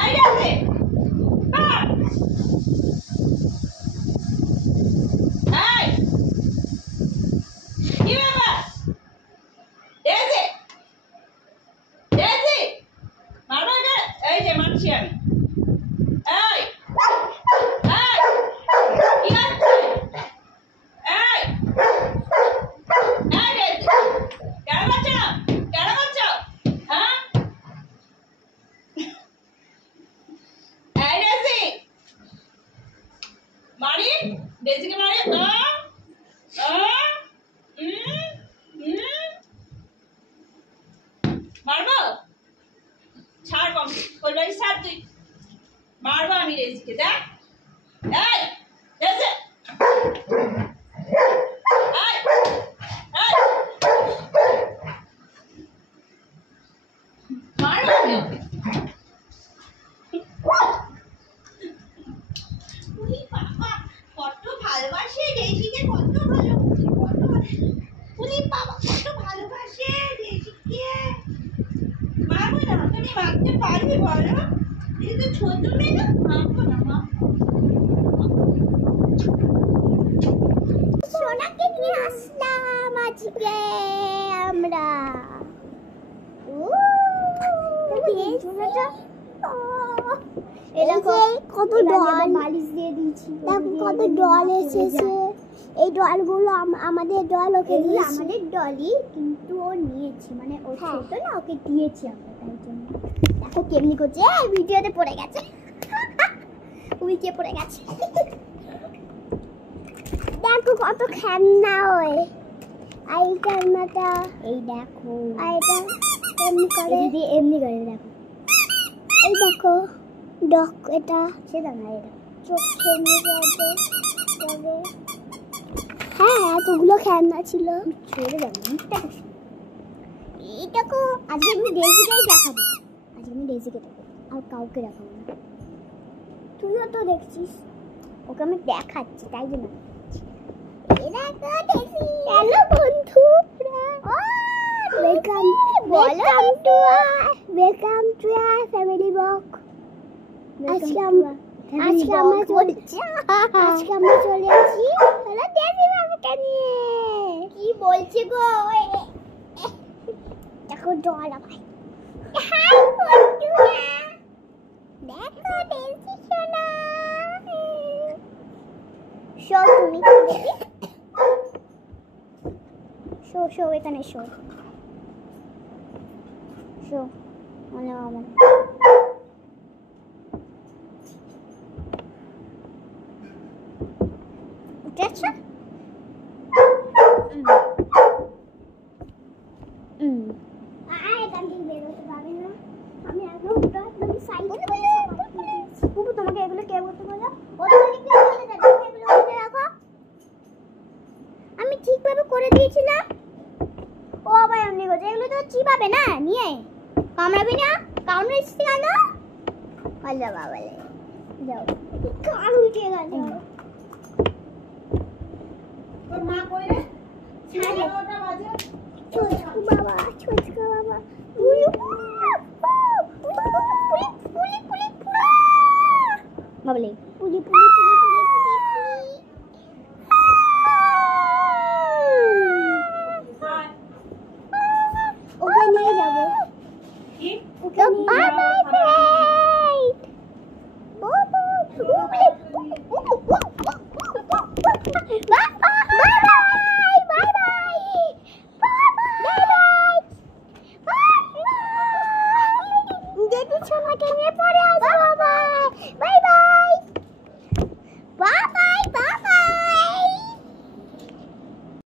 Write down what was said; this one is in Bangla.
এই আছে বাপ এই কি বাবা দেশে দেশে মারবা কে এই যে মারছি আমি এই এই কি হচ্ছে এই এই দেশে কেন বাচ্চা হ্যাঁ এই দেশে মারি দেশিকে মারি মারবো ছাড় কম কলবাড়ি ছাড় তুই মারবো আমি রেজিকে দেখ এই রেজে এই এই মারবো আমি ওকে উনি বাবা কত ভালোবাসে রেজিকে কত ভালো উনি বাবা কত ভালোবাসে রেজিকে মারবো না তুমি মারতে পারবে বলো এই তো ছোট মেয়ে না মারবো না মা সোনাকে নিয়ে আসলাম আজকে আমরা কত ডল বালিশ দিয়ে দিয়েছি কত ডল এসেছে এই ডলগুলো আমাদের ডল ওকে দিয়ে আমাদের ডলই কিন্তু ও নিয়েছি মানে ও ছোট না ওকে দিয়েছি আমরা তাই জন্য দেখো কেমনি করছে ভিডিওতে পড়ে গেছে উইকে পড়ে গেছে দেখো কত খেলনা হয় এই খেলনাটা এই দেখো আর এটা এমনি করে দেখো এই দেখো ডক এটা সেটা না এটা চোখ খেয়ে যাবে হ্যাঁ এতগুলো খেলনা ছিল ছেড়ে যাবে এইটাকে আজকে আমি ডেজিকেই দেখাবো আজকে আমি ডেজিকে দেখাবো আর কাউকে দেখাবো না তুইও তো দেখছিস ওকে আমি দেখাচ্ছি তাই জন্য হ্যালো বন্ধুরা welcome to our family blog আজকে আমরা চলে আসি হ্যালো দেবী বাবাকে নিয়ে কি বলছে গো দেখো জল ভাই হাই বন্ধুরা দেখো দেবী সোনা শো তুমি দেখি শো এখানে শো মানে আমার উঠেছ এখান থেকে বেরোতে পারবে না আমি একদম সাইড তোমাকে এগুলো কে বলতে বলো রাখো আমি ঠিকভাবে করে দিয়েছিলাম ও ভাই এমনি করছে এগুলো তো চিবাবে না নিয়ে কামড়াবি না কামড়াচ্ছি কেন আল্লাহ বাবা যাও কান উঠে গেল তোর মা কই রে 11টা বাজে ছোটকা বাবা বাবলে পুলি ওকে নিয়ে যাবো কি ওকে নিয়ে যাবো